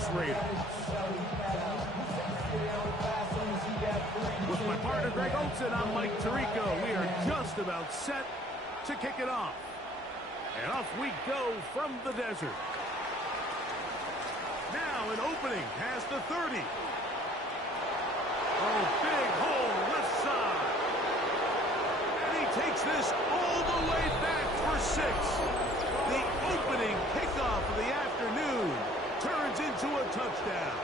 Vegas Raiders. With my partner Greg Olson, I'm Mike Tirico. We are just about set to kick it off. And off we go from the desert. Now an opening past the 30. Oh, big hole left side. And he takes this all the way back for 6. The opening kickoff of the afternoon turns into a touchdown.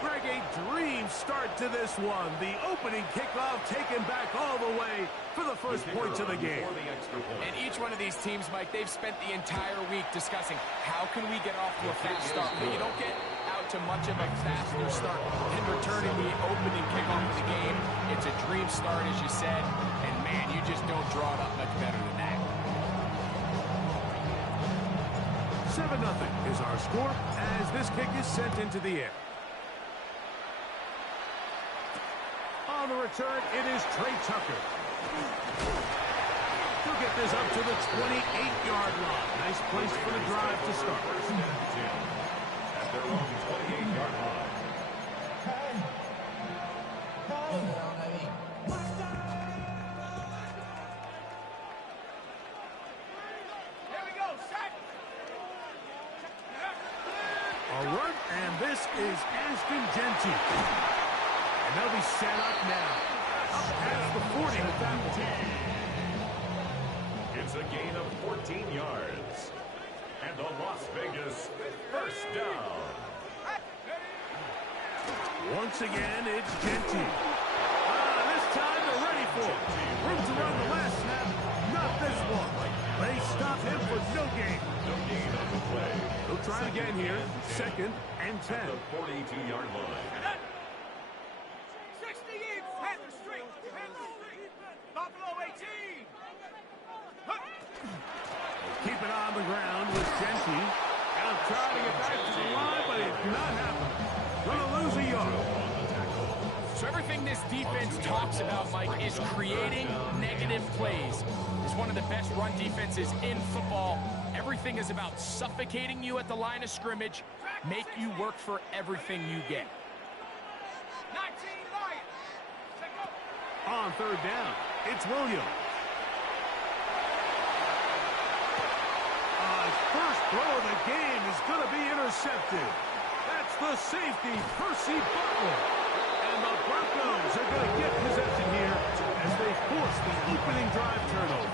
Greg, a dream start to this one. The opening kickoff taken back all the way for the first points of the game. And each one of these teams, Mike, they've spent the entire week discussing how can we get off to a fast start. But you don't get out to much of a faster start in returning the opening kickoff of the game. It's a dream start, as you said, and man, you just don't draw it up much better than that. 7-0 is our score as this kick is sent into the air. On the return, it is Trey Tucker. He'll get this up to the 28-yard line. Nice place for the drive to start. At their own 28-yard line. Here we go, set. A run, and this is Ashton Genty. And they'll be set up now. Up past the 40 with that one. It's a gain of 14 yards. And the Las Vegas first down. Once again, it's Genty. This time they're ready for it. Room to run the last snap. Not this one. They stop him for no gain. No gain on the play. They'll try again here. 2nd and 10. At the 42-yard line. Keep it on the ground with Genty. Now trying to get back to the line, but it's not happening. Gonna lose a yard. So everything this defense talks about, Mike, is creating negative plays. It's one of the best run defenses in football. Everything is about suffocating you at the line of scrimmage, make you work for everything you get. 19 Lions. On 3rd down, it's Williams. First throw of the game is going to be intercepted. That's the safety, Percy Butler. And the Broncos are going to get possession here as they force the opening drive turnover.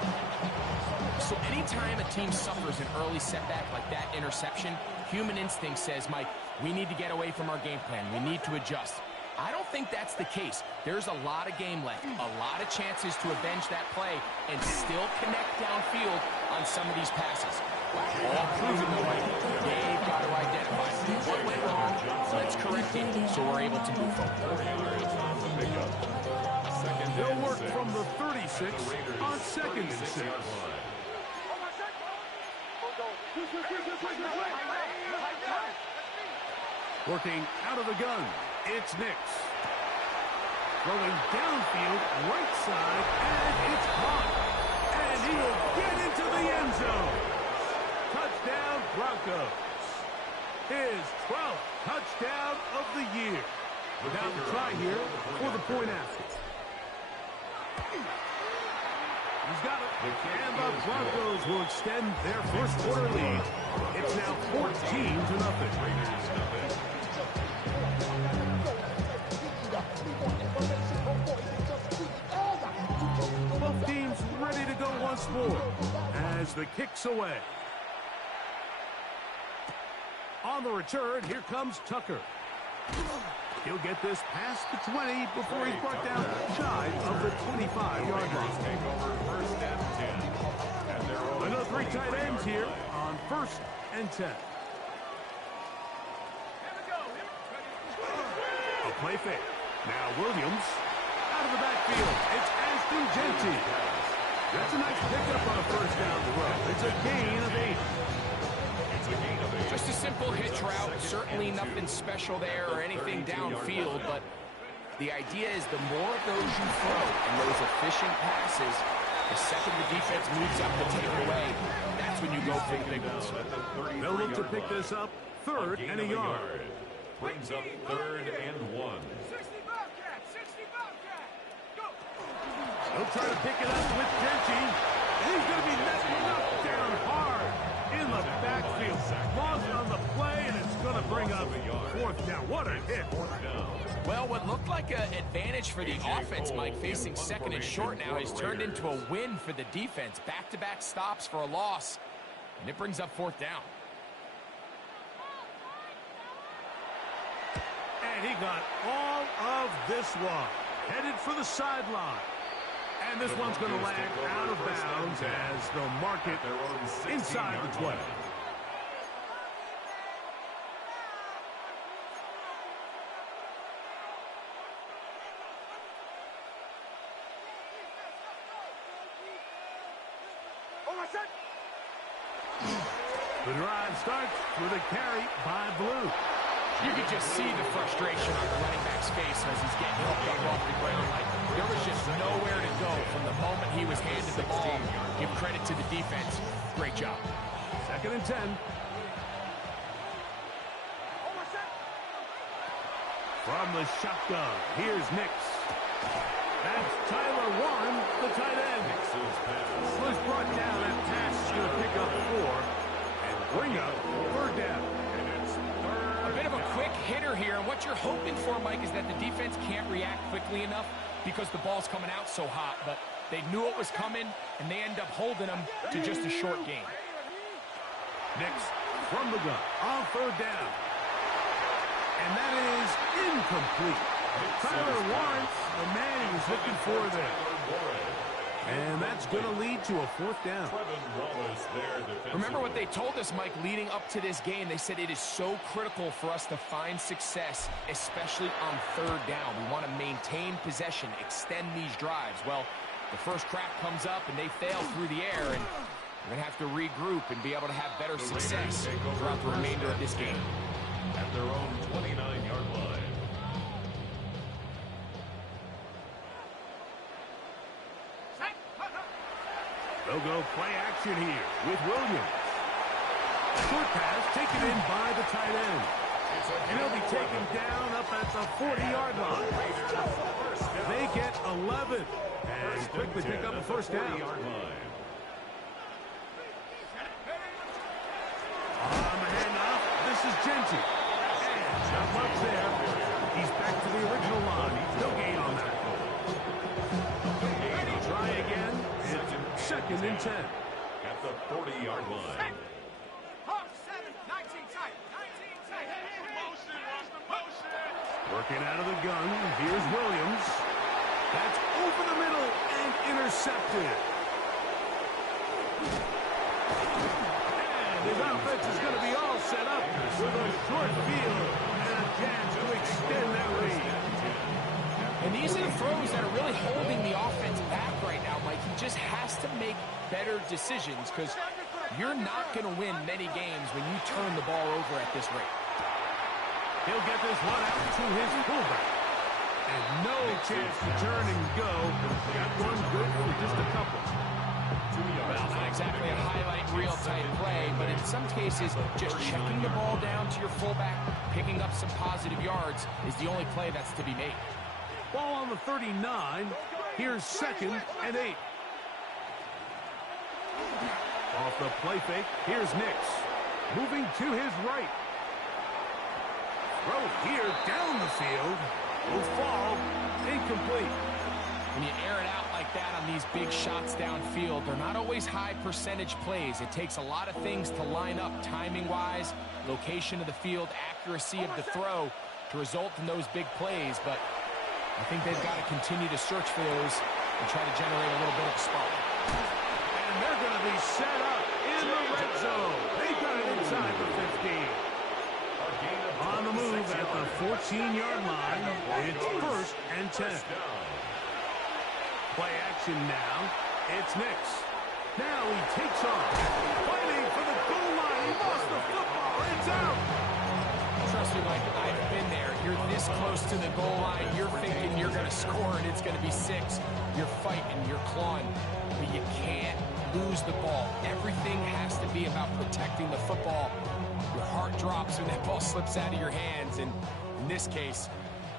So anytime a team suffers an early setback like that interception, human instinct says, Mike, we need to get away from our game plan. We need to adjust. I don't think that's the case. There's a lot of game left, a lot of chances to avenge that play and still connect downfield on some of these passes. All proven though, Mike, they've got to identify what went wrong, let's correct it so we're able to move forward. They'll work from the 36 on 2nd and 6. Working out of the gun, it's Nix. Throwing downfield, right side, and it's caught. And he'll get into the end zone. Touchdown, Broncos. His 12th touchdown of the year. Now the try here for the point after. He's got it. And the Broncos will extend their first quarter lead. It's now 14-0. Both teams ready to go once more as the kick's away. On the return, here comes Tucker. He'll get this past the 20 before he's brought down shy of the 25-yard line. Another 3 tight ends here on 1st and 10. A play fake. Now Williams out of the backfield. It's Ashton Genty. That's a nice pickup on a first down throw. It's a gain of 8. Just a simple hitch route. Certainly nothing special there or anything downfield, but the idea is the more of those you throw and those efficient passes, the second the defense moves up to take it away, that's when you go for the big ones. They'll look to pick this up third and a yard. Brings up 3rd and 1. 60 Bobcat! 60 Bobcat! Go! He'll try to pick it up with Genty. He's going to be knocked down hard in the backfield. Lost on the play, and it's going to bring up 4th down. What a hit. Well, what looked like an advantage for the offense, Mike, facing 2nd and short now, has turned into a win for the defense. Back-to-back stops for a loss, and it brings up 4th down. And he got all of this one. Headed for the sideline. And this one's going to land out of bounds as they'll mark it inside the 20. The drive starts with a carry by Blue. You could just see the frustration on the running back's face as he's getting hooked up off the ground. Like, there was just nowhere to go from the moment he was handed the ball. Give credit to the defense. Great job. 2nd and 10. From the shotgun, here's Nix. That's Tyler Warren, the tight end. Was brought down. That pass is going to pick up 4 and bring up 3rd down. A bit of a quick hitter here. And what you're hoping for, Mike, is that the defense can't react quickly enough because the ball's coming out so hot. But they knew it was coming, and they end up holding them to just a short game. Nix from the gun on 3rd down. And that is incomplete. Tyler Warren, the man he was looking for there. And that's going to lead to a 4th down. Remember what they told us, Mike, leading up to this game. They said it is so critical for us to find success, especially on 3rd down. We want to maintain possession, extend these drives. Well, the first crack comes up, and they fail through the air, and we're going to have to regroup and be able to have better success throughout the remainder of this game. At their own 29-yard line. They'll go play action here with Williams. Short pass taken in by the tight end. And he'll be taken down up at the 40-yard line. They get 11 and quickly pick up a 1st down. On the handoff, this is Genty. And not much there. He's back to the original line. No gain on that. Try again. It's 2nd and 10. At the 40-yard line. Hawk 7, 19 tight. 19 tight. Working out of the gun. Here's Williams. That's over the middle and intercepted. And his offense is going to be all set up with a short field and a chance to extend that lead. And these are the throws that are really holding the offense back right now, Mike. He just has to make better decisions because you're not going to win many games when you turn the ball over at this rate. He'll get this one out to his fullback. And no chance to turn and go. Got one good for just a couple. Well, not exactly a highlight reel type play, but in some cases, just checking the ball down to your fullback, picking up some positive yards is the only play that's to be made. Ball on the 39. Here's 2nd and 8. Off the play fake, here's Nix. Moving to his right. Throw here down the field. Will fall incomplete. When you air it out like that on these big shots downfield, they're not always high percentage plays. It takes a lot of things to line up timing-wise, location of the field, accuracy of the throw to result in those big plays. But I think they've got to continue to search for those and try to generate a little bit of a spark. And they're going to be set up in the red zone. They got it inside the 15. On the move at the 14-yard line. It's 1st and 10. Play action now. It's Nix. Now he takes off. Fighting for the goal line. He lost the football. It's out. Trust me, Mike, I've been there. You're this close to the goal line. You're thinking you're going to score and it's going to be 6. You're fighting, you're clawing, but you can't lose the ball. Everything has to be about protecting the football. Your heart drops when that ball slips out of your hands, and in this case,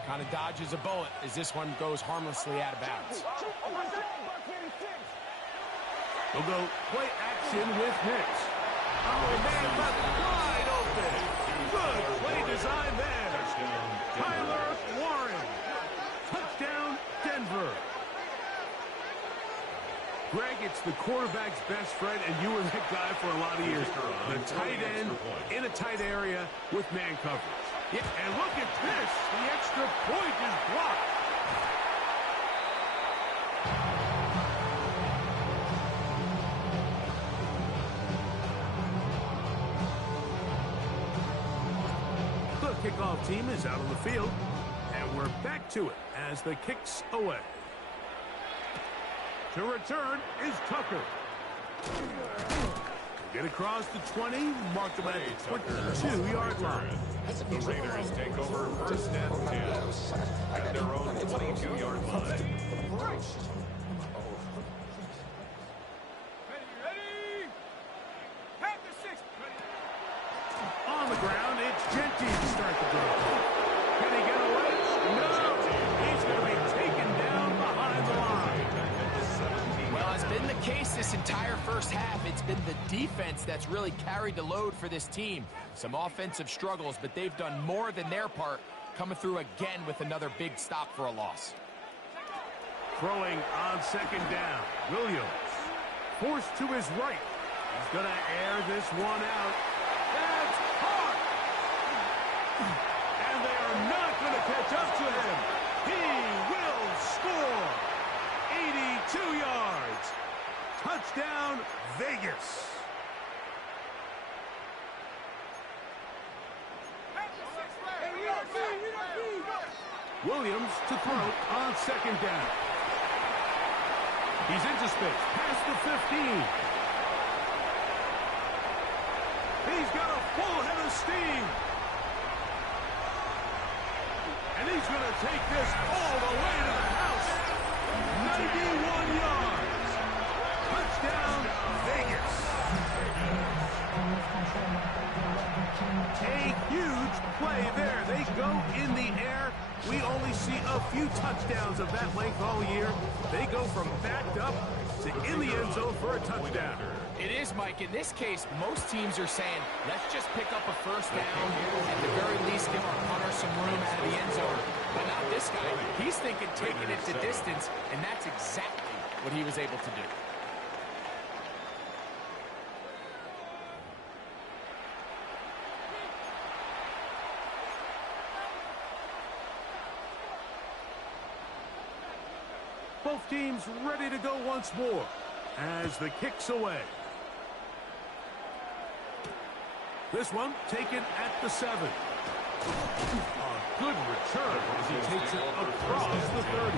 kind of dodges a bullet as this one goes harmlessly out of bounds. We'll go play action with Hicks. Oh, man, left wide open. Good play design there. Tyler Warren. Touchdown, Denver. Greg, it's the quarterback's best friend, and you were that guy for a lot of years. The tight end in a tight area with man coverage. Yeah. And look at this. The extra point is blocked. The kickoff team is out on the field, and we're back to it as the kick's away. To return is Tucker. Get across the 20, mark them at the 22-yard line. The Raiders take over first and 10 at their own 22-yard line. Ready? Pack the 6. On the ground, it's Genty to start the drive. Can he get away? No! He's going to be taken down behind the line. Well, it's been the case this entire first half. It's been the defense that's really carried the load for this team. Some offensive struggles, but they've done more than their part, coming through again with another big stop for a loss. Throwing on second down. Williams forced to his right. He's going to air this one out. That's caught! And they are not going to catch up to him. He will score. 82 yards. Touchdown, Vegas. Williams to throw on second down. He's into space, past the 15. He's got a full head of steam. And he's going to take this all the way to the house. 91 yards. Touchdown, Vegas. A huge play there. They go in the air. We only see a few touchdowns of that length all year. They go from backed up to in the end zone for a touchdown. It is, Mike. In this case, most teams are saying, let's just pick up a first down, at the very least give our punter some room out of the end zone. But not this guy. He's thinking taking it to distance, and that's exactly what he was able to do. Both teams ready to go once more as the kick's away. This one taken at the 7. A good return as he takes it across the 30.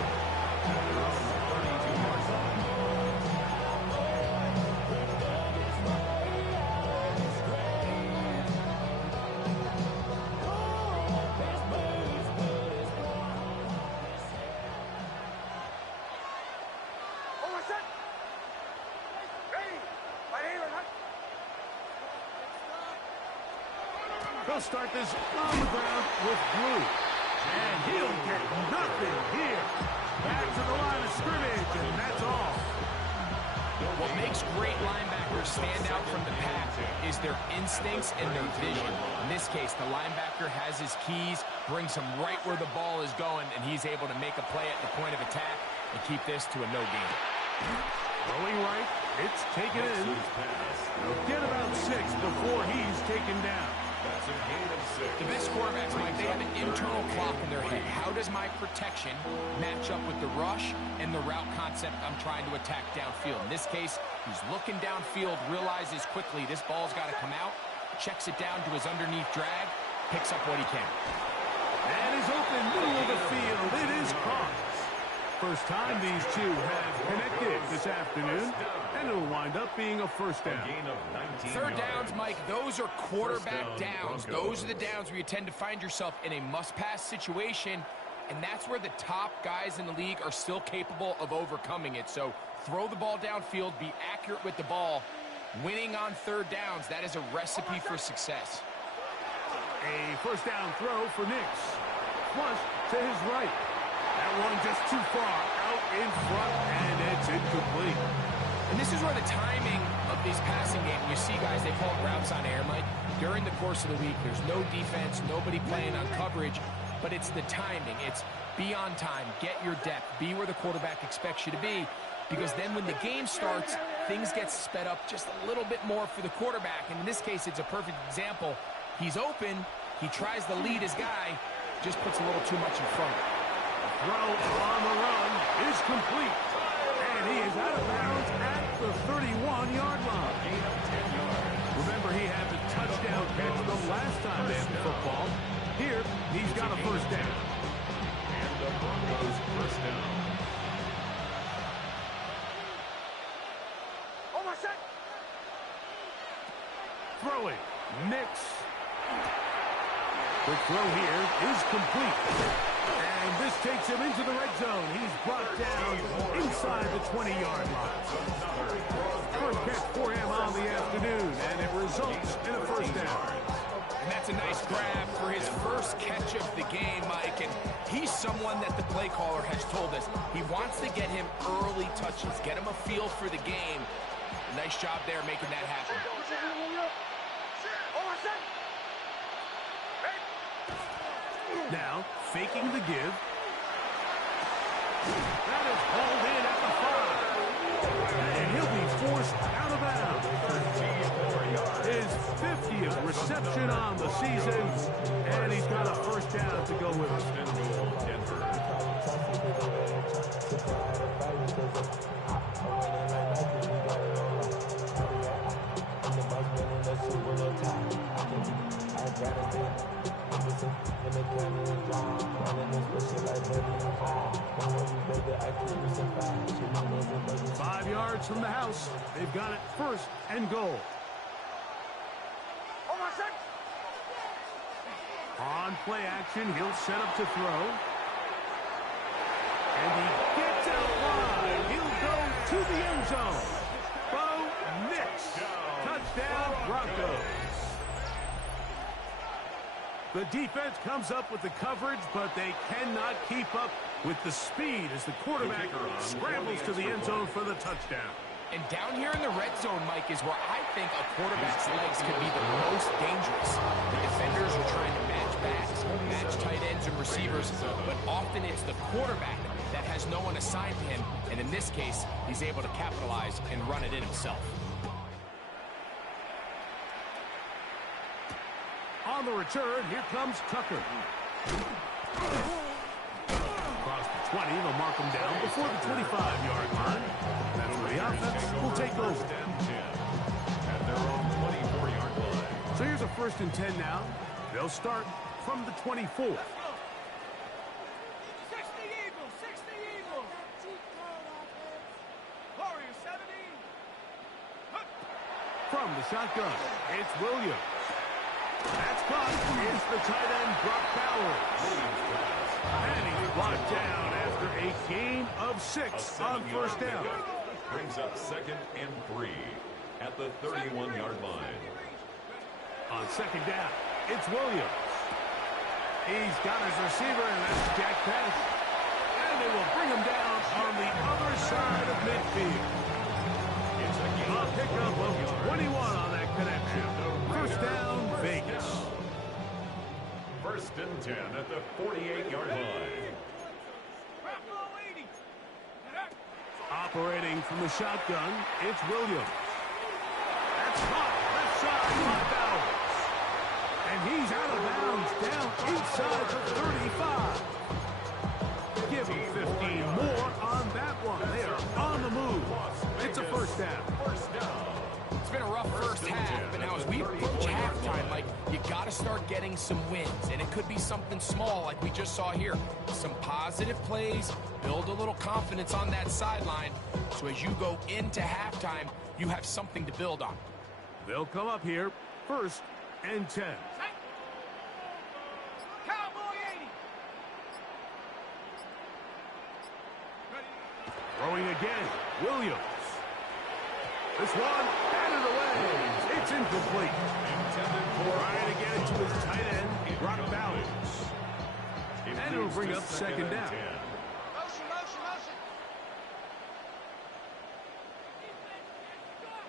They'll start this on the ground with Blue. And he'll get nothing here. Back to the line of scrimmage, and that's all. What makes great linebackers stand out from the pack is their instincts and their vision. In this case, the linebacker has his keys, brings him right where the ball is going, and he's able to make a play at the point of attack and keep this to a no gain. Throwing right, it's taken in. He'll get about 6 before he's taken down. That's a gain of 6. The best quarterbacks, Mike, they have an internal clock in their head. How does my protection match up with the rush and the route concept I'm trying to attack downfield? In this case, he's looking downfield, realizes quickly this ball's got to come out, checks it down to his underneath drag, picks up what he can. And he's open middle of the field. It is caught. First time these two have connected this afternoon, and it'll wind up being a first down. A gain of 19 Third yards. downs, Mike, those are quarterback First down, downs. Broncos. Those are the downs where you tend to find yourself in a must-pass situation, and that's where the top guys in the league are still capable of overcoming it. So throw the ball downfield, be accurate with the ball. Winning on third downs, that is a recipe for success. A first down throw for Nix. Flush to his right. That one just too far out in front, and it's incomplete. And this is where the timing of these passing games, you see guys, they call it routes on air, Mike. During the course of the week, there's no defense, nobody playing on coverage, but it's the timing. It's be on time, get your depth, be where the quarterback expects you to be, because then when the game starts, things get sped up just a little bit more for the quarterback. And in this case, it's a perfect example. He's open, he tries to lead his guy, just puts a little too much in front. Throw on the run is complete. And he is out of bounds at the 31-yard line. Gain of 10 yards. Remember, he had the touchdown catch the last time they had the football. Here, he's got a first down. And the Broncos first down. Almost set. Throwing. Nix. Quick throw here is complete. And this takes him into the red zone. He's brought down inside the 20-yard line. First catch for him on the afternoon, and it results in a first down. And that's a nice grab for his first catch of the game, Mike. And he's someone that the play caller has told us he wants to get him early touches, get him a feel for the game. Nice job there making that happen. Almost set. Now, faking the give. That is hauled in at the 5. And he'll be forced out of bounds. His 50th reception on the season, and he's got a first down to go with it. Denver. 5 yards from the house. They've got it first and goal. Almost set. On play action, he'll set up to throw. And he gets out wide. He'll go to the end zone. Bo Nix. Touchdown, Broncos. The defense comes up with the coverage, but they cannot keep up with the speed as the quarterback scrambles to the end zone for the touchdown. And down here in the red zone, Mike, is where I think a quarterback's legs could be the most dangerous. The defenders are trying to match backs, match tight ends and receivers, but often it's the quarterback that has no one assigned to him, and in this case, he's able to capitalize and run it in himself. On the return, here comes Tucker. Across the 20, they'll mark him down before the 25-yard line. That's where the offense will take over. At their own 24-yard line. So here's a 1st and 10 now. They'll start from the 24. 60 Eagles, 60 Eagles. Warriors 70. From the shotgun, it's Williams. That's caught. It's the tight end, Brock Bowers. And he's brought down after a gain of 6 on first down. Brings up 2nd and 3 at the 31-yard line. On 2nd down, it's Williams. He's got his receiver, and that's Jack Pass. And they will bring him down on the other side of midfield. It's a gain A of pickup of 21 on that connection. First down, Vegas. 1st and 10 at the 48-yard line. Operating from the shotgun, it's Williams. That's caught left side by Bowers. And he's out of bounds down inside the 35. Give him 15 more on that one. They are on the move. It's a first down. First down. It's been a rough first half, but now as we approach halftime, Mike, you got to start getting some wins, and it could be something small like we just saw here. Some positive plays, build a little confidence on that sideline, so as you go into halftime, you have something to build on. They'll come up here, 1st and 10. Cowboy 80. Throwing again, Williams. This one, batted away. It's incomplete. Trying to get it to his tight end, Brock Bowers. And it'll bring up 2nd down. Motion, motion, motion.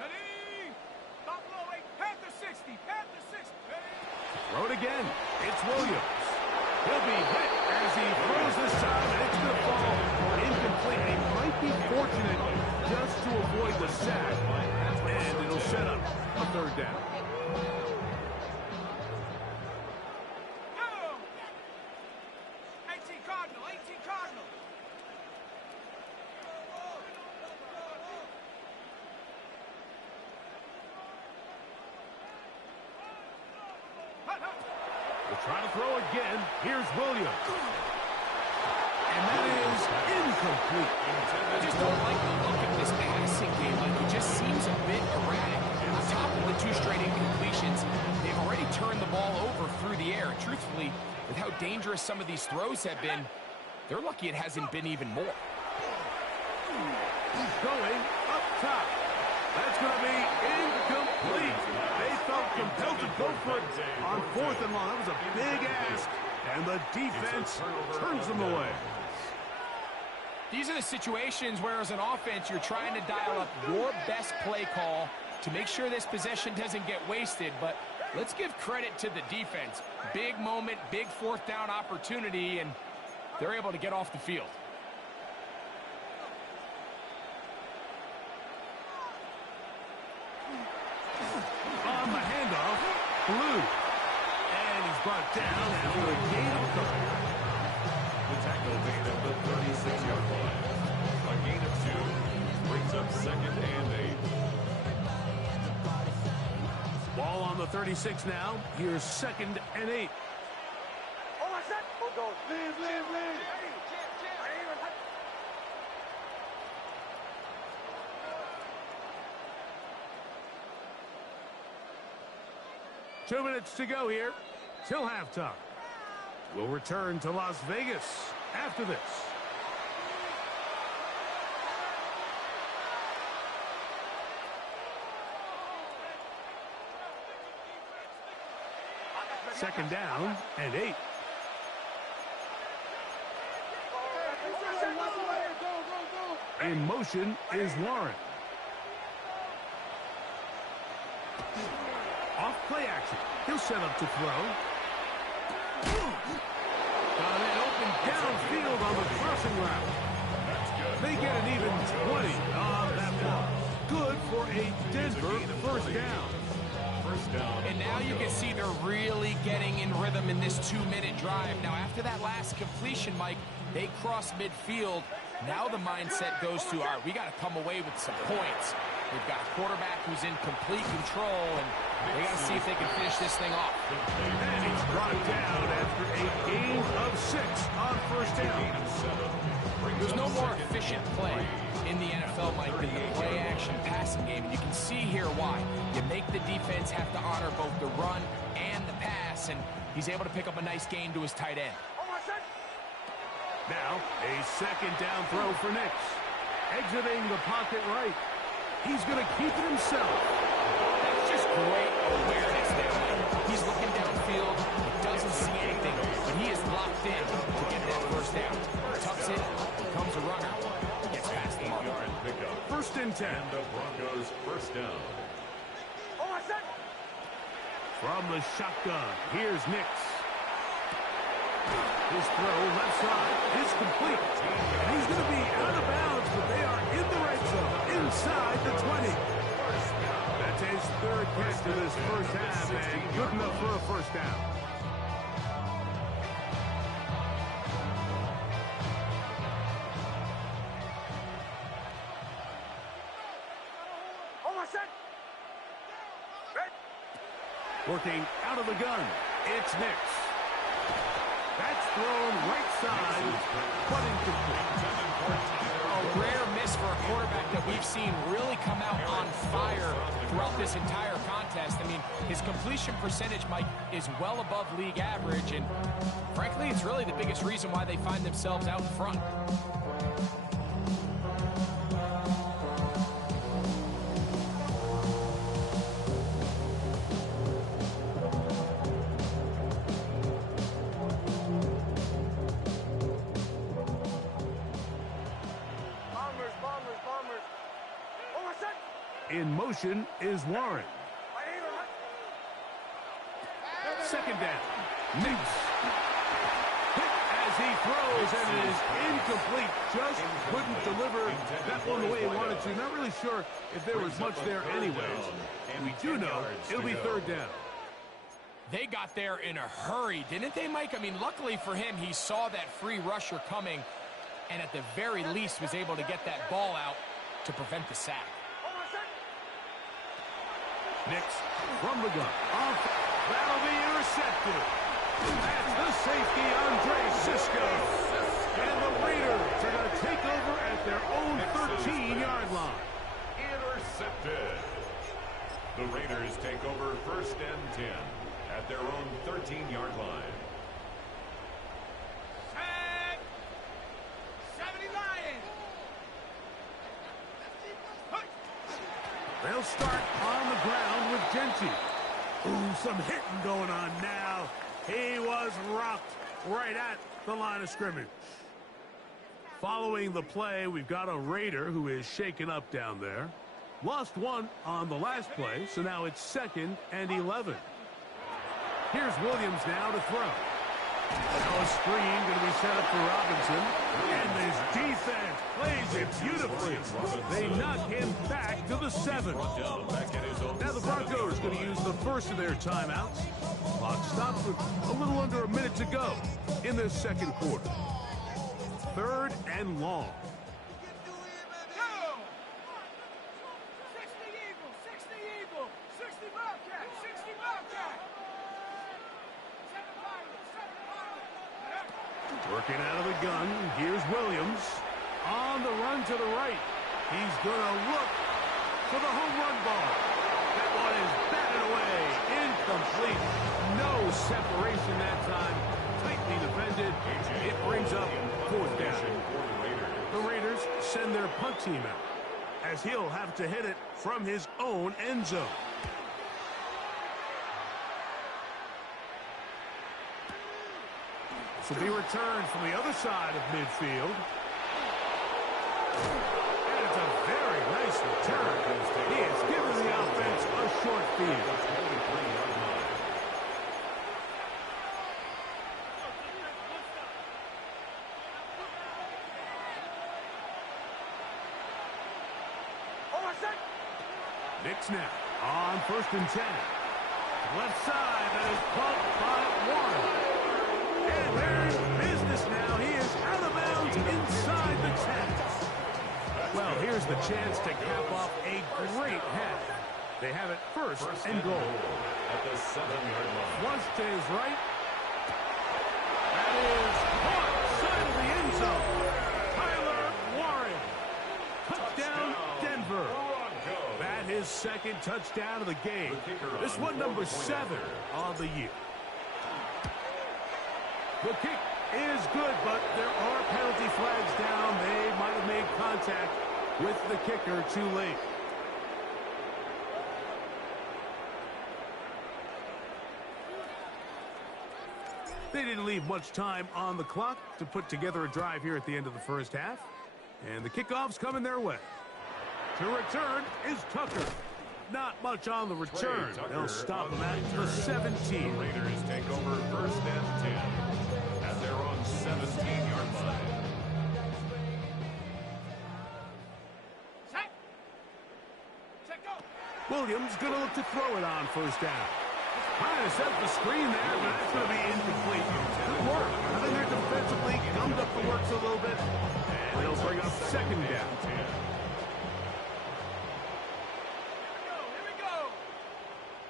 Ready. Buffalo 8, Panther 60, Panther 60. Ready. Throw it again. It's Williams. He'll be hit as he throws this time, and it's going to fall incomplete. He might be fortunate just to avoid the sack, and it'll set up a 3rd down. Go. 18 Cardinal, 18 Cardinal. Hut, hut. They'll try to throw again. Here's Williams. And that is incomplete. I just don't like the look of this passing game. Like, it just seems a bit erratic. On top of the 2 straight incompletions, they've already turned the ball over through the air. Truthfully, with how dangerous some of these throws have been, they're lucky it hasn't been even more. Going up top. That's going to be incomplete. They felt compelled to go for it on 4th and long. That was a big ask, and the defense turns them away. These are the situations where, as an offense, you're trying to dial up your best play call to make sure this possession doesn't get wasted. But let's give credit to the defense. Big moment, big 4th down opportunity, and they're able to get off the field. On the handoff, Blue. And he's brought down after a gain of a couple. The tackle made at the 36-yard line. A gain of 2 brings up 2nd and 8. Ball on the 36 now. Here's 2nd and 8. Oh, what's that? Hold on. Leave. 2 minutes to go here till halftime. We'll return to Las Vegas after this. Second down and 8. In motion is Lauren. Off play action. He'll set up to throw. Got it open downfield on the crossing route. They get an even 20 on that ball. Good for a Denver 1st down. And now you can see they're really getting in rhythm in this 2-minute drive. Now, after that last completion, Mike, they cross midfield. Now the mindset goes to, all right, we got to come away with some points. They've got a quarterback who's in complete control, and they got to see if they can finish this thing off. And he's brought down after a gain of 6 on 1st down. There's no more efficient play in the NFL, Mike, than the play-action passing game. And you can see here why. You make the defense have to honor both the run and the pass, and he's able to pick up a nice gain to his tight end. Now, a 2nd down throw for Nix. Exiting the pocket right. He's going to keep it himself. That's just great awareness there, Mike. He's looking downfield. He doesn't see anything, but he is locked in to get that 1st down. Tucks it, becomes a runner, gets past the mark. 1st and 10. And the Broncos 1st down. From the shotgun, here's Nix. His throw left side is complete. And he's going to be out of bounds, but they are in the red zone, inside the 20. That's his 3rd catch of this 1st half, and good enough for a 1st down. Working out of the gun, it's Nix. That's thrown right side, but incomplete. A rare miss for a quarterback that we've seen really come out on fire throughout this entire contest. I mean, his completion percentage, Mike, is well above league average, and frankly, it's really the biggest reason why they find themselves out in front. In motion is Warren. Second down. Nix. Hit as he throws, and it is incomplete. Just couldn't deliver that one the way he wanted to. Not really sure if there was much there anyways. And we do know it'll be third down. They got there in a hurry, didn't they, Mike? I mean, luckily for him, he saw that free rusher coming, and at the very least was able to get that ball out to prevent the sack. Nix from the gun. That'll be intercepted. That's the safety, Andre Cisco. And the Raiders are going to take over at their own 13-yard line. Intercepted. The Raiders take over 1st and 10 at their own 13-yard line. Sack. 70 Lions. They'll start on the ground with Genty. Ooh, some hitting going on now. He was rocked right at the line of scrimmage. Following the play, we've got a Raider who is shaken up down there. Lost one on the last play, so now it's 2nd and 11. Here's Williams now to throw. A screen going to be set up for Robinson. And this defense plays it beautifully. They knock him back to the 7. Now the Broncos going to use the first of their timeouts. Clock stops with a little under a minute to go in this second quarter. 3rd and long. 60 Eagle, 60 Eagle, 60 Bobcat, 60 Bobcat. Working out of the gun, here's Williams. On the run to the right. He's going to look for the home run ball. That one is batted away. Incomplete. No separation that time. Tightly defended. It brings up 4th down. The Raiders send their punt team out, as he'll have to hit it from his own end zone. To be returned from the other side of midfield. And it's a very nice return. He has given the offense a short field. Nix now on 1st and 10. Left side, that is caught by Warren. And there's business now. He is out of bounds inside the 10. Well, here's the chance to cap off a great half. They have it 1st and goal. At the 7-yard line. Once to his right. That is caught side of the end zone. Tyler Warren. Touchdown, Denver. That his 2nd touchdown of the game. This one number 7 of the year. The kick is good, but there are penalty flags down. They might have made contact with the kicker too late. They didn't leave much time on the clock to put together a drive here at the end of the first half. And the kickoff's coming their way. To return is Tucker. Not much on the return. They'll stop him at the 17. The Raiders take over 1st and 10 at their own 17-yard line. Set. Set, go. Williams going to look to throw it on 1st down. Trying to set the screen there, but that's going to be incomplete. Good work. I think they're defensively gummed up the works a little bit. And they'll bring up 2nd down. Here we go.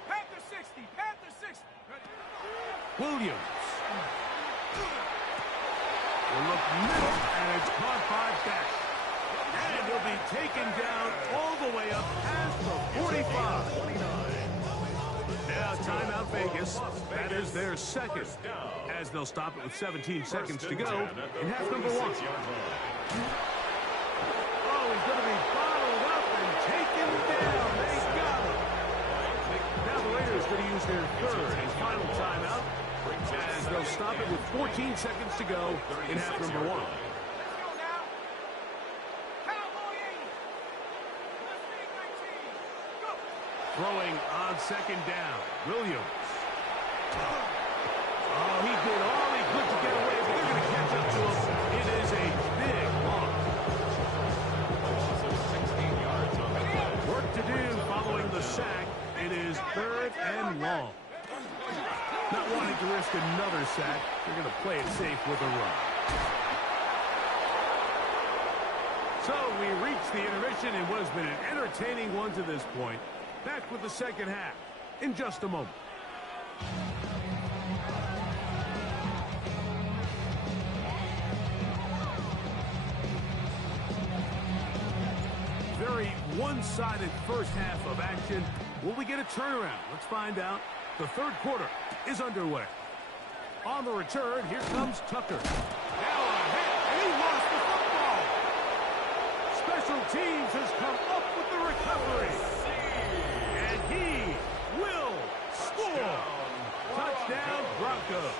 Panther 60, Panther 60. Williams. Will look middle, and it's caught by Beck. And he'll be taken down all the way up past the 45. Now timeout Vegas. That is their second, as they'll stop it with 17 seconds to go in half number 1. Oh, he's going to be bottled up and taken down. They got him. Now the Raiders going to use their third and final timeout, as they'll stop it with 14 seconds to go in half number 1. Throwing on second down, Williams. Oh, he did all he could to get away, but they're going to catch up to him. It is a big loss. Work to do following the sack. It is third and long. Not wanting to risk another sack, they're going to play it safe with a run. So we reach the intermission in what has been an entertaining one to this point. Back with the second half in just a moment. Very one-sided first half of action. Will we get a turnaround? Let's find out. The third quarter is underway. On the return, here comes Tucker. Now a hit, and he lost the football. Special teams has come up with the recovery. And he will score. Touchdown, Broncos.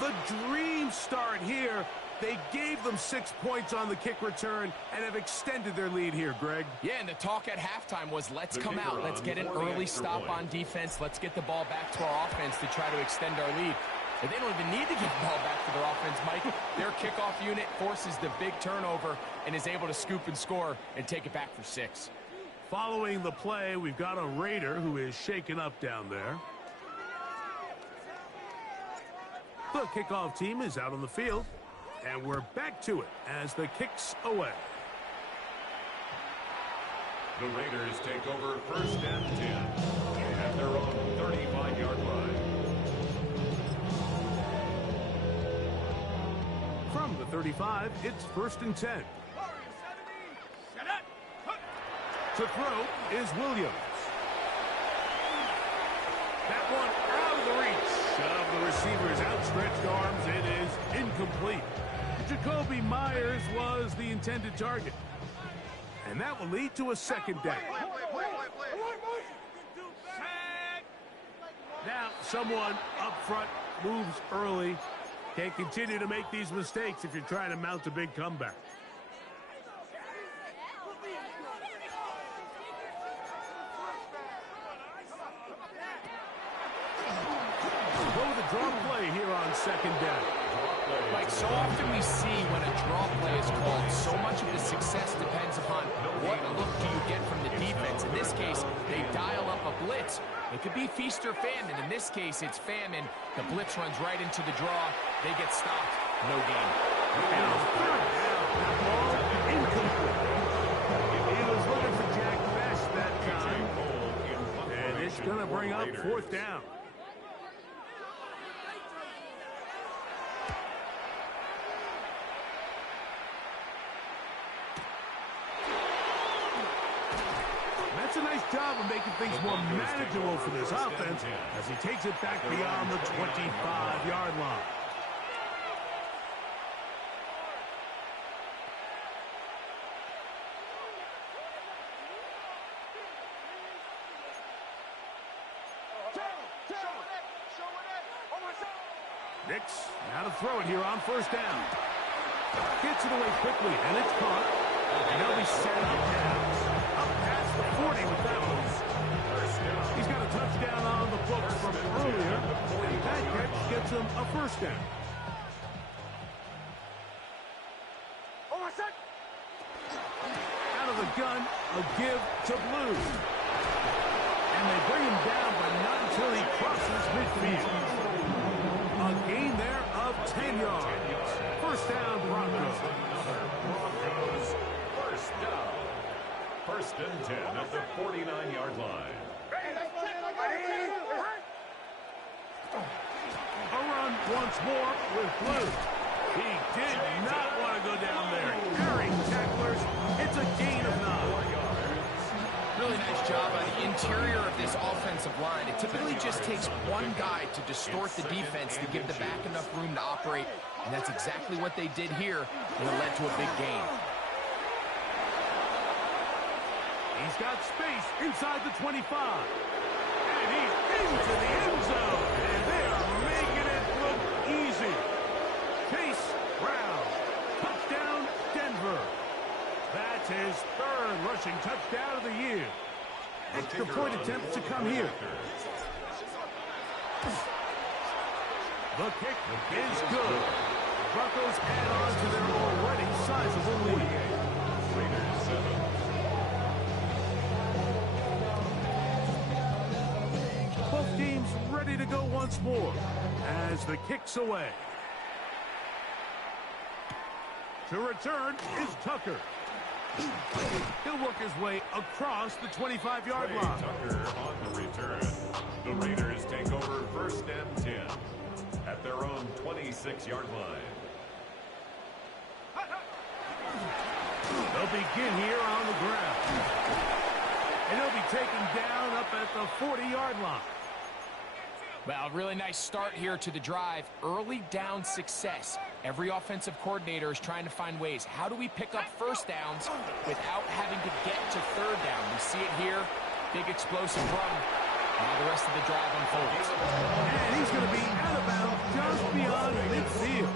The dream start here. They gave them 6 points on the kick return and have extended their lead here, Greg. Yeah, and the talk at halftime was, let's come out. Let's get an early stop on defense. Let's get the ball back to our offense to try to extend our lead. But they don't even need to get the ball back to their offense, Mike. Their kickoff unit forces the big turnover and is able to scoop and score and take it back for 6. Following the play, we've got a Raider who is shaken up down there. The kickoff team is out on the field, and we're back to it as the kick's away. The Raiders take over first and 10 at their own 35-yard line. From the 35, it's first and 10. To throw is Williams. That one out of the reach of the receiver's outstretched arms. It is incomplete. Jacoby Myers was the intended target. And that will lead to a second down. Now someone up front moves early. Can't continue to make these mistakes if you're trying to mount a big comeback. Draw play here on second down. Like, so often we see when a draw play is called, so much of the success depends upon what look do you get from the defense. In this case, they dial up a blitz. It could be feast or famine. In this case, it's famine. The blitz runs right into the draw. They get stopped. No gain. And a third down. That ball incomplete. He was looking for Jack Best that time. And it's going to bring up fourth down. That's a nice job of making things more manageable for this offense as he takes it back beyond the 25-yard line. Nix, now to throw it here on first down. Gets it away quickly, and it's caught. And he'll be set up now. Up past the 40 with that one. He's got a touchdown on the books from earlier, and that catch gets him a first down. Out of the gun, a give to Blue. And they bring him down, but not until he crosses midfield. A gain there of 10 yards. First down, Broncos. Broncos, first down. First and 10 at the 49-yard line. once more with blue. He did not want to go down there. Carrying tacklers. It's a gain of 9. Really nice job on the interior of this offensive line. It typically just takes one guy to distort the defense to give the back enough room to operate, and that's exactly what they did here, and it led to a big gain. He's got space inside the 25. And he's into the end zone. And they are making it look easy. Chase Brown. Touchdown, Denver. That's his 3rd rushing touchdown of the year. Extra point attempt to come here. The kick is good. Broncos add on to their already sizable lead. Raiders 7. Both teams ready to go once more as the kick's away. To return is Tucker. He'll work his way across the 25-yard line. Tucker on the return. The Raiders take over 1st and 10 at their own 26-yard line. They'll begin here on the ground. And they'll be taken down up at the 40-yard line. Well, really nice start here to the drive. Early down success. Every offensive coordinator is trying to find ways. How do we pick up 1st downs without having to get to 3rd down? We see it here. Big explosive run. Now the rest of the drive unfolds. And he's going to be out of bounds just beyond midfield.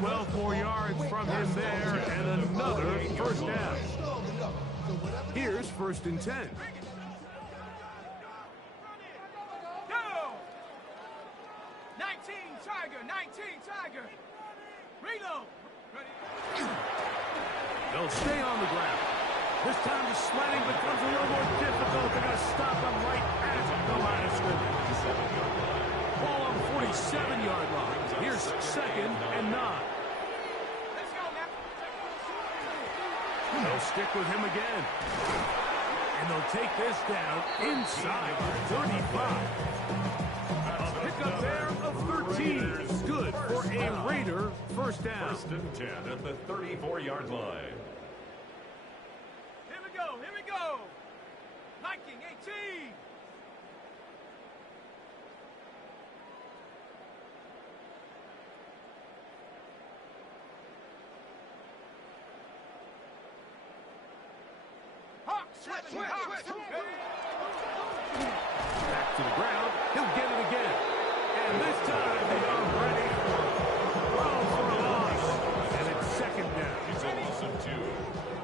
12 more yards from him there and another 1st down. Here's 1st and 10. Tiger. Reno. They'll stay on the ground. This time the sledding becomes a little more difficult. They're going to stop him right at the line of scrimmage. Ball on the 47-yard line. Here's 2nd and 9. Let's go, man. They'll stick with him again. And they'll take this down inside the 35. A pickup there of 13. Good for a Raider 1st down. 1st and 10 at the 34-yard line. Here we go. Here we go. Liking 18. Back to the ground. He'll get it again. And this time they are ready for a loss. And it's 2nd down. He's a loss of 2.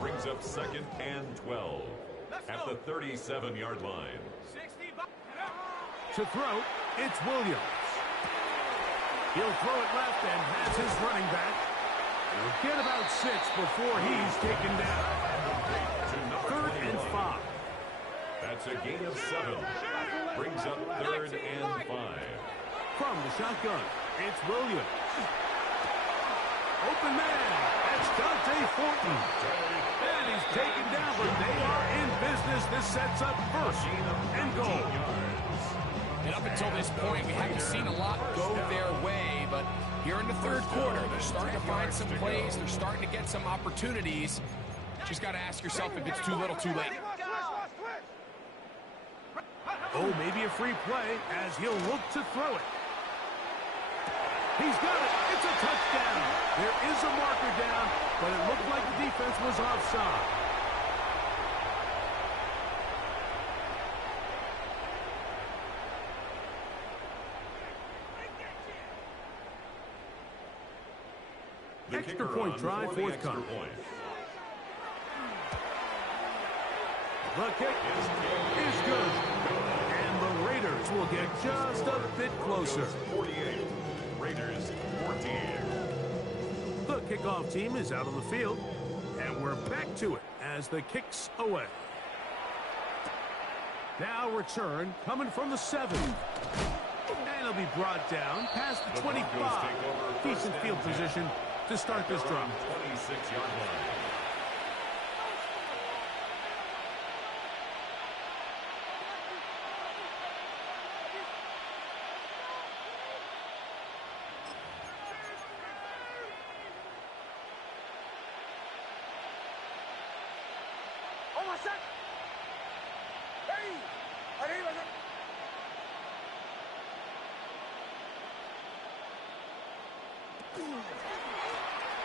Brings up 2nd and 12 at the 37-yard line. 60. To throw, it's Williams. He'll throw it left and has his running back. He'll get about 6 before he's taken down. 3rd and 5. That's a gain of 7. Brings up 3rd and 5. From the shotgun, it's Williams. Open man, that's Dante Fortin. And he's taken down, but they are in business. This sets up 1st and goal. And up until this point, we haven't seen a lot go their way, but here in the 3rd quarter, they're starting to find some plays. They're starting to get some opportunities. Just got to ask yourself if it's too little, too late. Oh, maybe a free play as he'll look to throw it. He's got it. It's a touchdown. There is a marker down, but it looked like the defense was offside. Extra point try forthcoming. The kick is good. And the Raiders will get just a bit closer. 48. Raiders 14. The kickoff team is out on the field. And we're back to it as the kick's away. Now return coming from the 7. And it'll be brought down past the 25. Decent field position to start this drive. 26-yard line.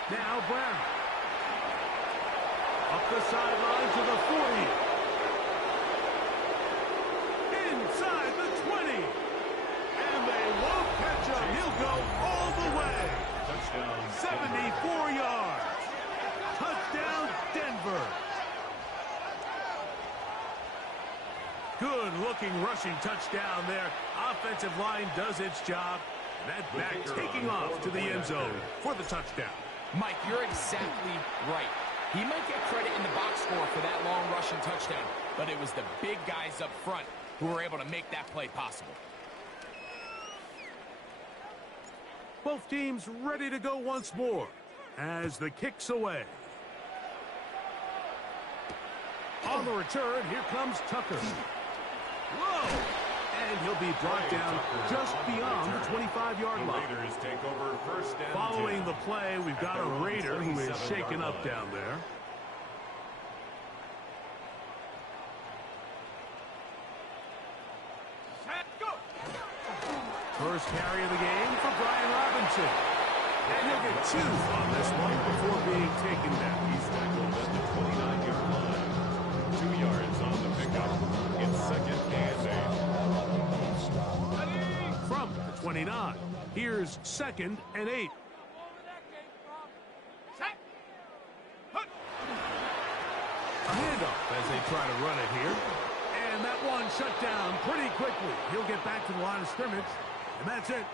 Now Brown. Up the sideline to the 40. Inside the 20. And they won't catch him. He'll go all the way. Touchdown. 74 yards. Touchdown, Denver. Good-looking rushing touchdown there. Offensive line does its job. That back taking off to the end zone for the touchdown. Mike, you're exactly right. He might get credit in the box score for that long rushing touchdown, but it was the big guys up front who were able to make that play possible. Both teams ready to go once more as the kick's away. On the return, here comes Tucker. Whoa! And he'll be brought down just beyond the 25-yard line. Raiders take over first and Following 10. the play, we've got a Raider who is shaken up down there. First carry of the game for Brian Robinson. And he'll get 2 on this one before being taken down. He's tackled at the 29-yard line. 2 yards on the pickup. It's second and 8. From the 29, here's second and 8. A handoff as they try to run it here. And that one shut down pretty quickly. He'll get back to the line of scrimmage, and that's it.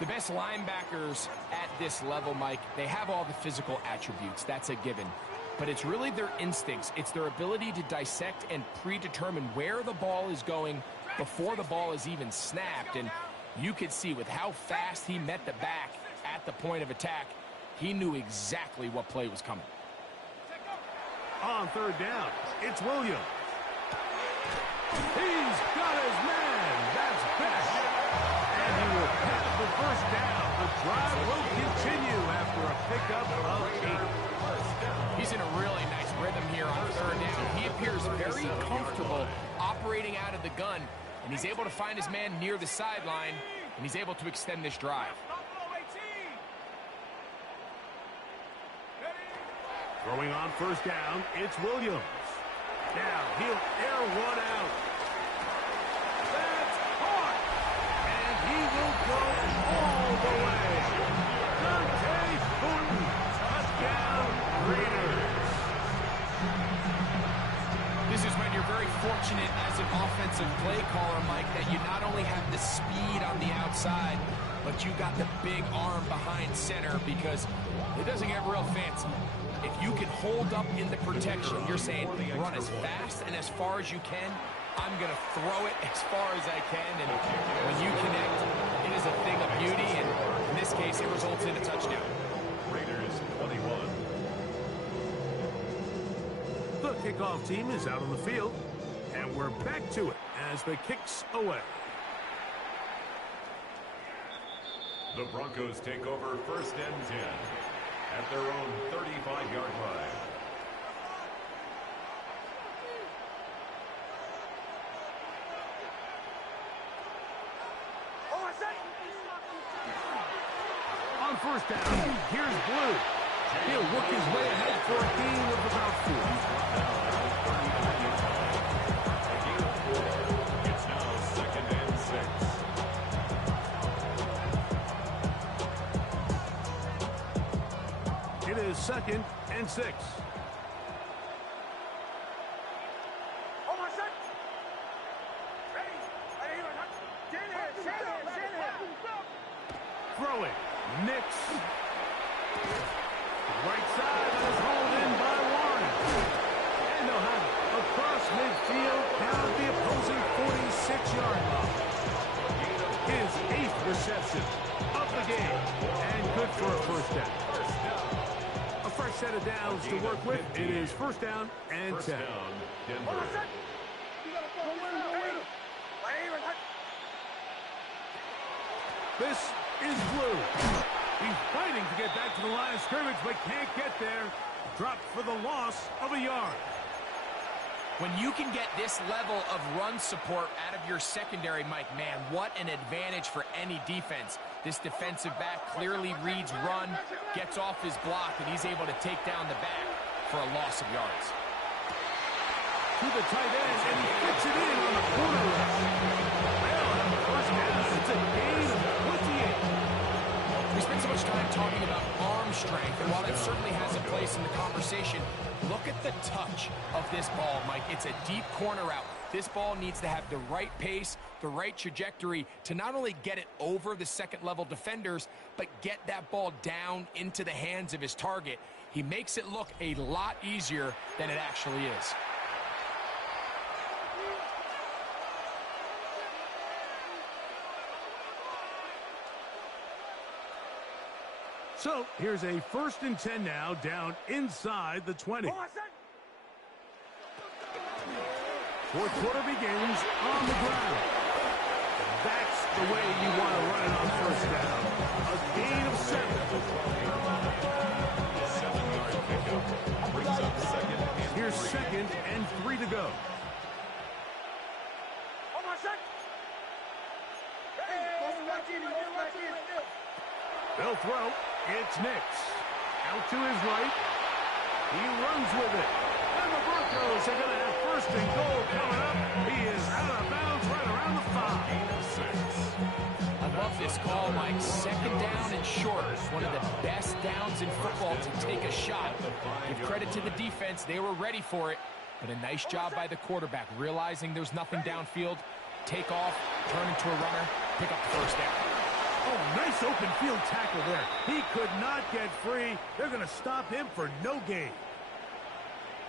The best linebackers at this level, Mike, they have all the physical attributes. That's a given. But it's really their instincts. It's their ability to dissect and predetermine where the ball is going before the ball is even snapped. And you could see with how fast he met the back at the point of attack, he knew exactly what play was coming. On third down, it's Williams. He's got his man. That's Beck. And he will have the first down. The drive will continue after a pickup of 8. He's in a really nice rhythm here on third down. He appears very comfortable operating out of the gun, and he's able to find his man near the sideline, and he's able to extend this drive. Throwing on first down, it's Williams. Now he'll air one out. That's caught. And he will go all the way. Dante Thornton, touchdown Raiders. This is when you're very fortunate as an offensive play caller, Mike, that you not only have the speed on the outside, but you got the big arm behind center, because it doesn't get real fancy. If you can hold up in the protection, you're saying run as fast and as far as you can. I'm going to throw it as far as I can. And when you connect, it is a thing of beauty. And in this case, it results in a touchdown. Raiders 21. The kickoff team is out on the field, and we're back to it as the kick's away. The Broncos take over first and 10 at their own 35-yard line. On first down, here's Blue. He'll work his way ahead for a gain of about 4. It's now second and 6. It is second and 6. Throwing. Nix. Right side is hauled in by Warren. And they'll have it across midfield down the opposing 46-yard line. His 8th reception of the game. And good for a first down. A fresh set of downs to work with. It is first down and 10. First down, Denver. This is Blue. He's fighting to get back to the line of scrimmage, but can't get there. Dropped for the loss of a yard. When you can get this level of run support out of your secondary, Mike, man, what an advantage for any defense. This defensive back clearly reads run, gets off his block, and he's able to take down the back for a loss of yards. To the tight end, and he fits it in on the corner rush. They'll have a first down. It's a gain of 28. We spend so much time talking about arm strength, and while it certainly has a place in the conversation, look at the touch of this ball, Mike. It's a deep corner route. This ball needs to have the right pace, the right trajectory to not only get it over the second-level defenders, but get that ball down into the hands of his target. He makes it look a lot easier than it actually is. So here's a 1st and 10 now, down inside the 20. Fourth quarter begins on the ground. That's the way you want to run it on first down. A gain of 7. 7-yard pickup brings up 2nd and 3. Here's 2nd and 3 to go. They'll throw. It's Nix. Out to his right. He runs with it. And the Broncos are going to have 1st and goal coming up. He is out of bounds right around the 5. Gain of 6. I love this call, Mike. 2nd down and short. One of the best downs in football to take a shot. Give credit to the defense. They were ready for it. But a nice job by the quarterback, realizing there's nothing downfield. Take off, turn into a runner, pick up the 1st down. Oh, nice open field tackle there. He could not get free. They're going to stop him for no gain.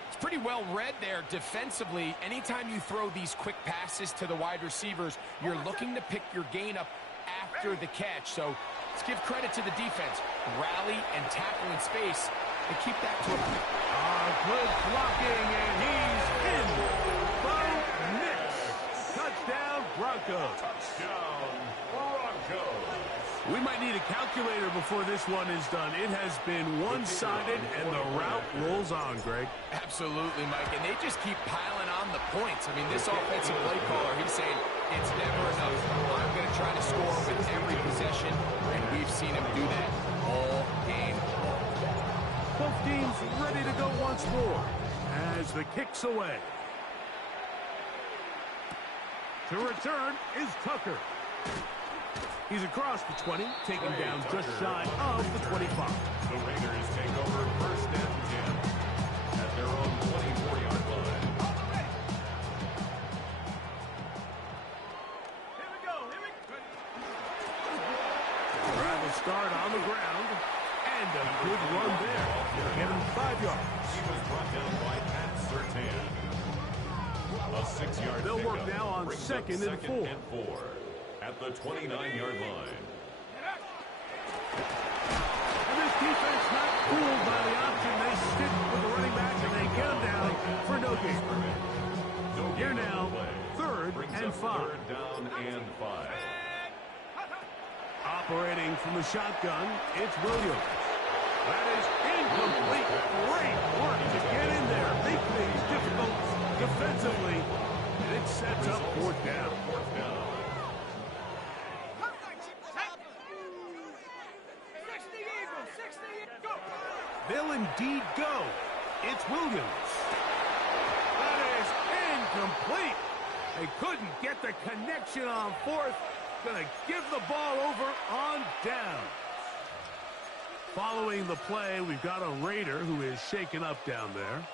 It's pretty well read there defensively. Anytime you throw these quick passes to the wide receivers, you're looking to pick your gain up after the catch. So let's give credit to the defense. Rally and tackle in space and keep that to a good blocking, and he's in. Bo Nix. Touchdown, Broncos. Touchdown, Broncos. We might need a calculator before this one is done. It has been one-sided, and the route rolls on, Greg. Absolutely, Mike, and they just keep piling on the points. I mean, this offensive play caller, he's saying it's never enough. I'm going to try to score with every possession, and we've seen him do that all game long. Both teams ready to go once more as the kick's away. To return is Tucker. He's across the 20, taken down just shy of the 25. The Raiders take over 1st and 10 at their own 24-yard line. Here we go. Drive will start on the ground, and a good run there. Get him 5 yards. He was brought down by Pat Surtain. A 6-yard They'll work pickup now on brings up 2nd and 4. At the 29-yard line. And this defense not fooled by the option. They stick with the running back, and they get him down for no gain. Here now, 3rd and 5. 3rd down and 5. Operating from the shotgun, it's Williams. That is incomplete. Great work to get in there. Make things difficult defensively. And it sets up 4th down. 4th down. They'll indeed go. It's Williams. That is incomplete. They couldn't get the connection on 4th. Gonna give the ball over on down. Following the play, we've got a Raider who is shaken up down there.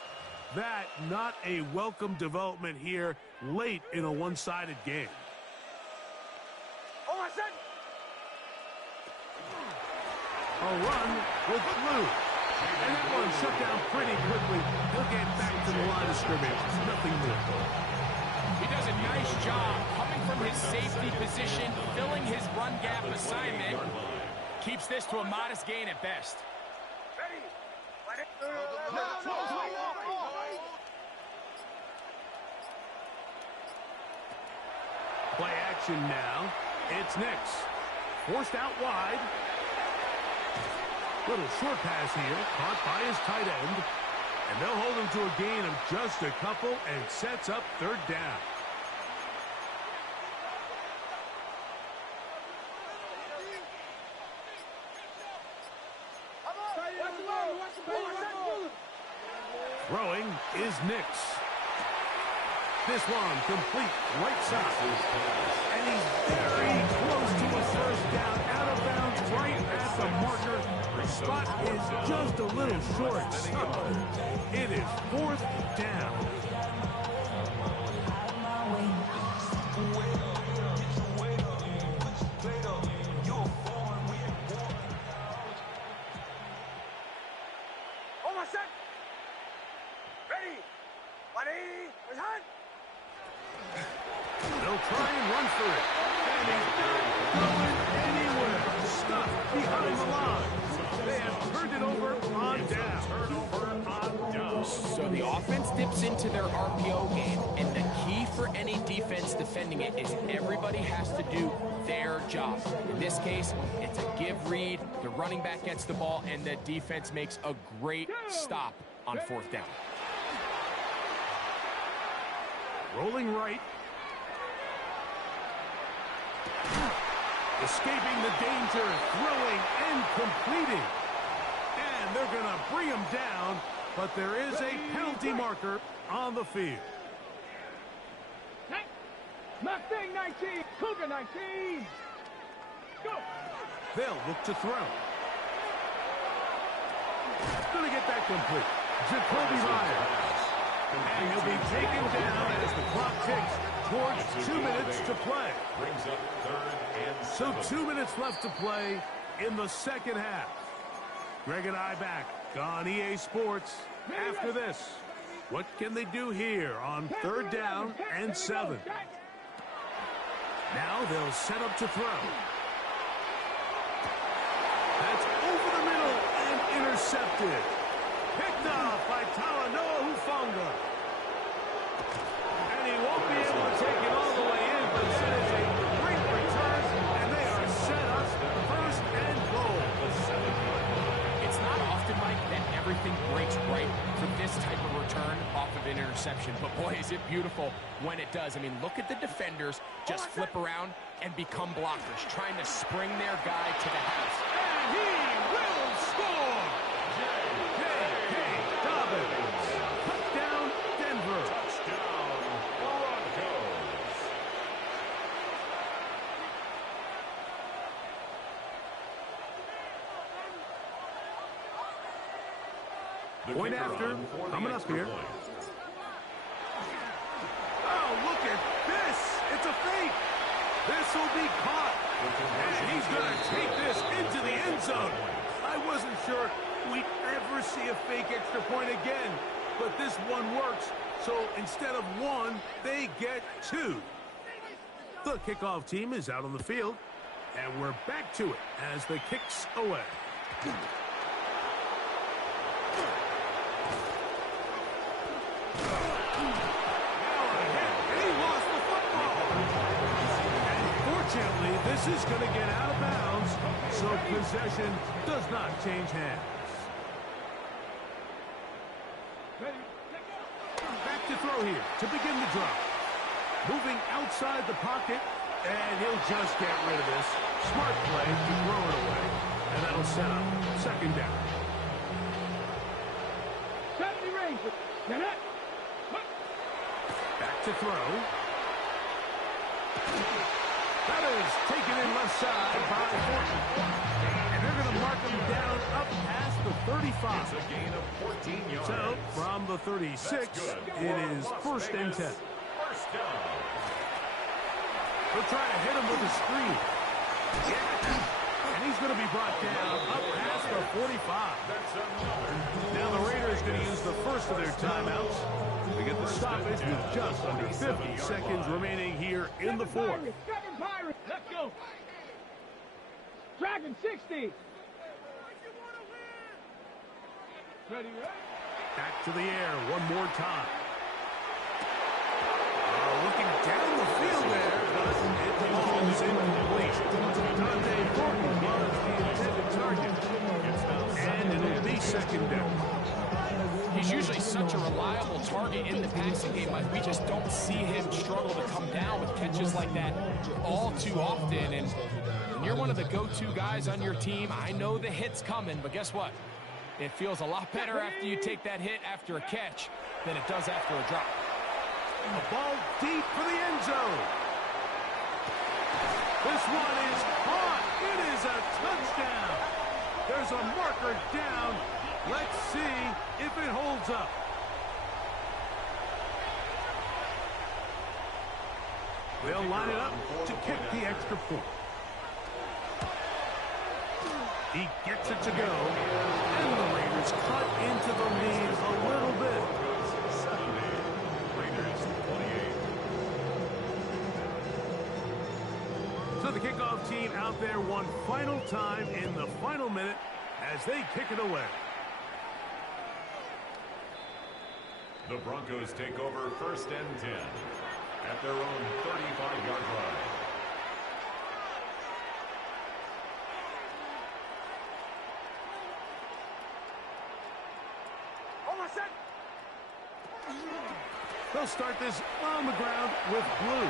That not a welcome development here late in a one-sided game. A run with Blue. And that one shut down pretty quickly. He'll get back to the line of scrimmage. Nothing more. He does a nice job coming from his safety position, filling his run gap assignment. Keeps this to a modest gain at best. Play action now. It's Nix. Forced out wide. Little short pass here. Caught by his tight end. And they'll hold him to a gain of just a couple and sets up third down. Throwing is Nix. This one complete right side. And he's very close to a first down, out of bounds, right at the marker. The spot is just a little short. It is fourth down. They'll try and run for it. And he's not going anywhere. Stuck behind the line. They have turned it over on down. So the offense dips into their RPO game, and the key for any defense defending it is everybody has to do their job. In this case, it's a give read. The running back gets the ball, and the defense makes a great stop on fourth down. Rolling right. Escaping the danger, throwing and completing. And they're going to bring him down, but there is a penalty marker on the field. Mustang 19, Cougar 19. Go. They'll look to throw. Going to get that complete. Jacoby Myers. And he'll be taken down as the clock ticks towards 2 minutes to play. So 2 minutes left to play in the second half. Greg and I back on EA Sports after this. What can they do here on third down and 7? Now they'll set up to throw. That's over the middle and intercepted. Picked off by Talanoa Hufanga. And he won't be able to take it all the way in, but it is a great return, and they are set up first and goal. It's not often, Mike, that everything breaks right for this type of return off of an interception. But, boy, is it beautiful when it does. I mean, look at the defenders just flip around and become blockers, trying to spring their guy to the house. And he will score! J.K. Dobbins. Touchdown, Denver. Touchdown, Broncos. Point after, coming up here. Oh, look at this. It's a fake. This will be caught. And he's going to take this into the end zone. I wasn't sure we'd ever see a fake extra point again. But this one works. So instead of 1, they get 2. The kickoff team is out on the field. And we're back to it as the kicks away. Unfortunately, this is going to get out of bounds, so possession does not change hands. Back to throw here to begin the drive. Moving outside the pocket, and he'll just get rid of this. Smart play to throw it away, and that'll set up second down. 70 range. Back to throw. That is taken in left side by Fortune. And they're going to mark him down up past the 35. It's a gain of 14 yards. So, from the 36, it is first and 10. First down. They'll try to hit him with a screen. Yeah. And he's going to be brought down up past the 45. Now the Raiders going to use the first of their timeouts to get the stoppage with just under 50 seconds remaining here in the fourth. Let's go. Dragon 60. Ready, Back to the air one more time. Looking down the field there, but it falls incomplete. Dante Thornton was the intended target. And it'll be second down. He's usually such a reliable target in the passing game, Mike. We just don't see him struggle to come down with catches like that all too often. And when you're one of the go-to guys on your team, I know the hit's coming, but guess what? It feels a lot better after you take that hit after a catch than it does after a drop. A ball deep for the end zone. This one is caught. It is a touchdown. There's a marker down. Let's see if it holds up. They'll line it up to kick the extra point. He gets it to go, and the Raiders cut into the lead a little bit. Raiders 28. So the kickoff team out there one final time in the final minute as they kick it away. The Broncos take over 1st and 10 at their own 35-yard line. They'll start this on the ground with Blue.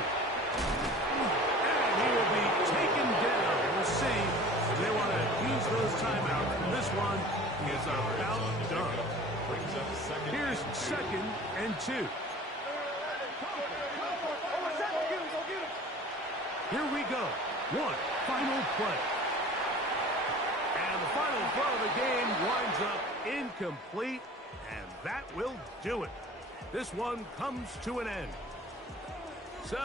And he will be taken down. We'll see if they want to use those timeouts. This one is about done. Here's 2nd and 2. Here we go. One final play. And the final throw of the game winds up incomplete, and that will do it. This one comes to an end. So